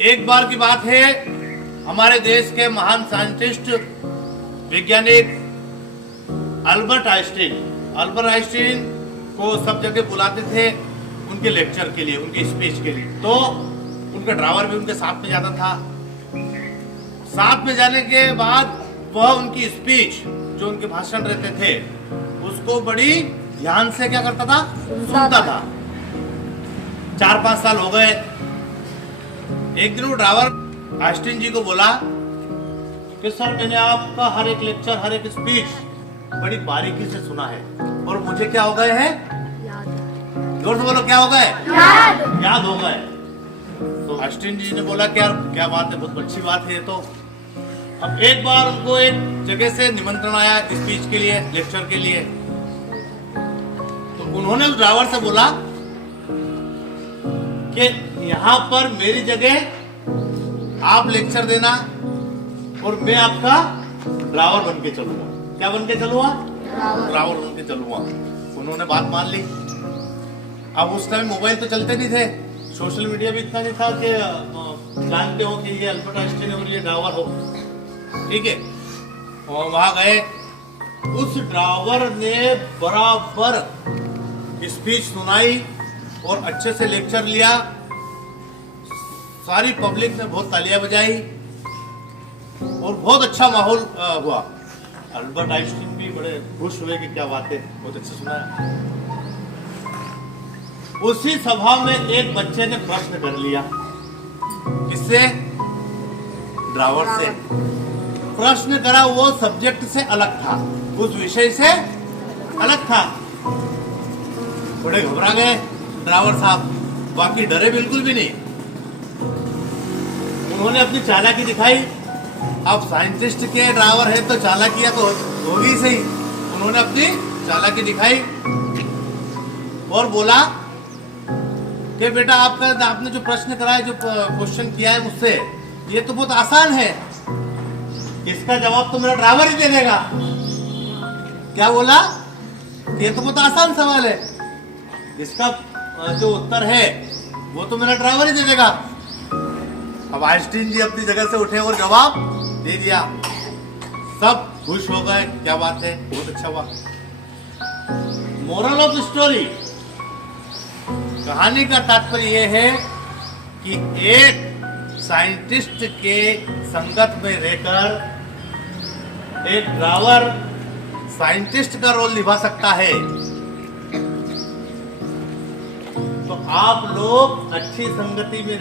एक बार की बात है, हमारे देश के महान साइंटिस्ट वैज्ञानिक अल्बर्ट आइंस्टीन को सब जगह बुलाते थे उनके लेक्चर के लिए, उनकी स्पीच के लिए। तो उनका ड्राइवर भी उनके साथ में जाता था। साथ में जाने के बाद वह उनकी स्पीच, जो उनके भाषण रहते थे, उसको बड़ी ध्यान से क्या करता था, सुनता था। 4-5 साल हो गए। एक दिन वो ड्राइवर आइंस्टीन जी को बोला कि सर, मैंने आपका हर एक लेक्चर, हर एक स्पीच बड़ी बारीकी से सुना है और मुझे क्या हो गए हैं, जोर से बोलो, क्या हो गए, याद हो गए। तो आइंस्टीन जी ने बोला कि यार क्या बात है, बहुत अच्छी बात है ये तो। अब एक बार उनको एक जगह से निमंत्रण आया स्पीच के लिए, लेक्चर के लिए। तो उन्होंने उस ड्राइवर से बोला कि यहाँ पर मेरी जगह आप लेक्चर देना और मैं आपका ड्राइवर बन के चलूंगा। क्या बन के चलूंगा, ड्राइवर बन के चलूंगा। उन्होंने बात मान ली। अब उस टाइम मोबाइल तो चलते नहीं थे, सोशल मीडिया भी इतना नहीं था कि जानते हो कि ये अल्बर्ट आइंस्टीन और ये ड्राइवर हो, ठीक है। और वहां गए, उस ड्राइवर ने बराबर स्पीच सुनाई और अच्छे से लेक्चर लिया। सारी पब्लिक ने बहुत तालियां बजाई और बहुत अच्छा माहौल हुआ। अल्बर्ट आइंस्टीन भी बड़े खुश हुए कि क्या बात है, बहुत अच्छे सुना है। उसी सभा में एक बच्चे ने प्रश्न कर लिया। किससे, ड्राइवर से। प्रश्न करा, वो सब्जेक्ट से अलग था, उस विषय से अलग था। बड़े घबरा गए ड्राइवर साहब, बाकी डरे बिल्कुल भी नहीं। उन्होंने अपनी चालाकी दिखाई। अब साइंटिस्ट के ड्राइवर है तो चालाकियां तो होगी सही। उन्होंने अपनी चालाकी दिखाई और बोला कि बेटा आपने जो प्रश्न करा है, जो क्वेश्चन किया है मुझसे, ये तो बहुत आसान है, इसका जवाब तो मेरा ड्राइवर ही दे देगा। क्या बोला, ये तो बहुत आसान सवाल है, इसका जो उत्तर है वो तो मेरा ड्राइवर ही दे देगा। अब आइंस्टीन जी अपनी जगह से उठे और जवाब दे दिया। सब खुश हो गए, क्या बात है, बहुत अच्छा हुआ। मोरल ऑफ स्टोरी, कहानी का तात्पर्य यह है कि एक साइंटिस्ट के संगत में रहकर एक ड्राइवर साइंटिस्ट का रोल निभा सकता है। तो आप लोग अच्छी संगति में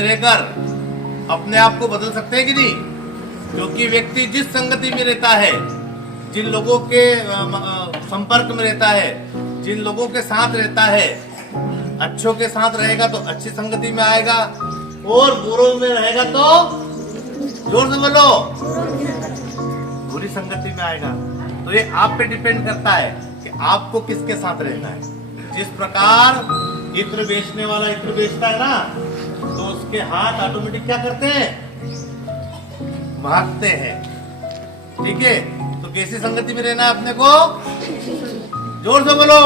रहकर अपने आप को बदल सकते हैं कि नहीं? क्योंकि व्यक्ति जिस संगति में रहता है, जिन लोगों के संपर्क में रहता है, जिन लोगों के साथ रहता है, अच्छों के साथ रहेगा तो अच्छी संगति में आएगा और बुरों में रहेगा तो, जोर से बोलो, बुरी संगति में आएगा। तो ये आप पे डिपेंड करता है कि आपको किसके साथ रहना है। जिस प्रकार इत्र बेचने वाला इत्र बेचता है ना, तो उसके हाथ ऑटोमेटिक क्या करते हैं, भागते हैं, ठीक है। तो कैसी संगति में रहना है अपने को, जोर से बोलो।